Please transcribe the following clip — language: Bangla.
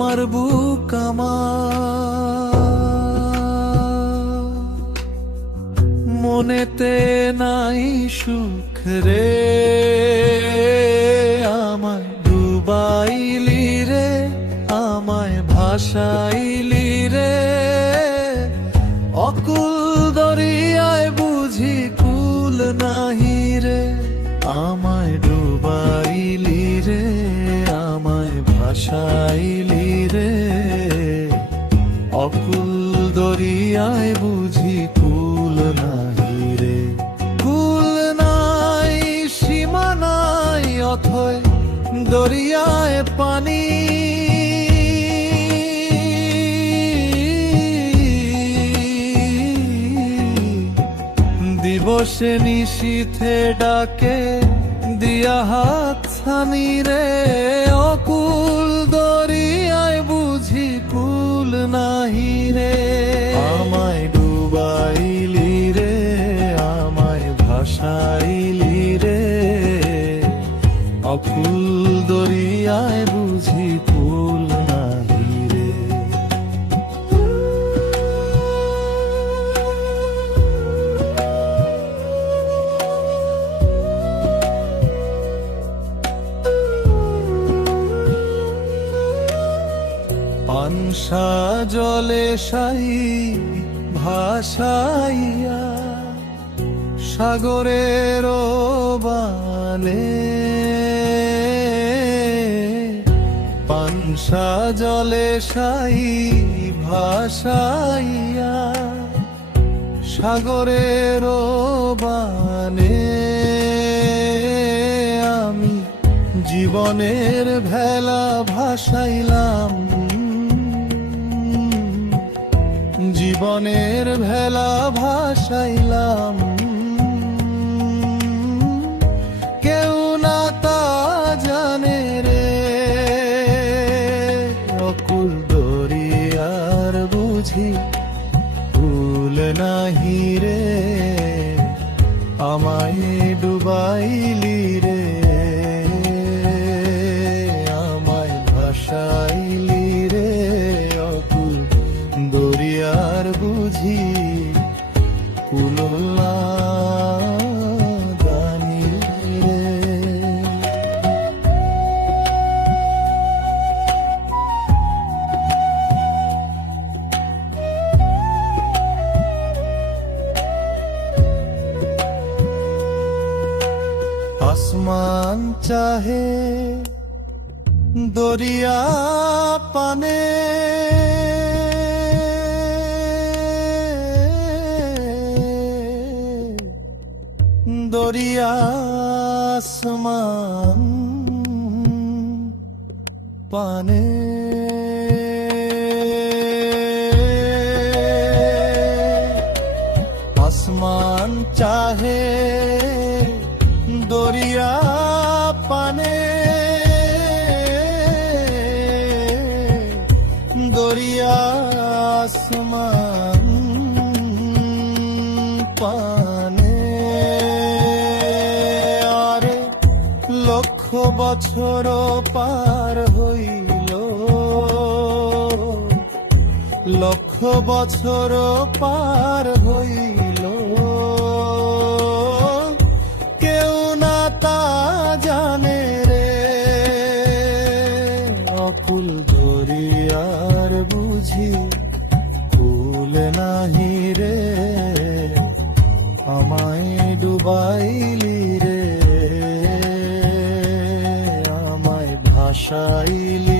আমার বুক আমার মনেতে নাই সুখ রে, আমায় ডুবাইলি রে, আমায় ভাসাইলি রে, অকুল দরিয়ায় বুঝি কুল নাহি রে, আমায় ডুবাইলি রে, আমায় ভাসাইলি রে, অকুল দরিয়ায় বুঝি কুল নাহি রে। কুল নাই, সীমা নাই, অথয় দরিয়ায় পানি, দিবসে নিশীথে ডাকে দিয়া হাত ছানি রে, অকুল দরিয়ায় বুঝি কুল নাহি রে, আমায় ডুবাইলি রে, আমায় ভাসাইলি রে, অকুল দরিয়ায় বুঝি কুল নাহি রে। পানসা জলে সাই ভাসাইয়া সাগরের বানে, পানসা জলে সাই ভাসাইয়া সাগরের বানে, আমি জীবনের ভেলা ভাসাইলাম, জীবনের ভেলা ভাসাইলাম, কেউ না তা জানে রে, অকুল দরিয়ার বুঝি কুল নাহি রে, আমায় ডুবাইলি রে, আমায় ভাসাইলি রে, অকুল দরিয়ার বুঝি কুল নাহি রে। আসমান চাহে দরিয়া পানে, দরিয়া আসমান পানে, আসমান চাহে দরিয়া পানে, দরিয়া আসমান পানে, আরে লক্ষ বছর পার হইল, লক্ষ বছর পার হইল, কেউ না তা জানে রে, অকুল দরিয়ার বুঝি কুল নাহি রে, আমায় ডুবাইলি রে, আমায় ভাসাইলি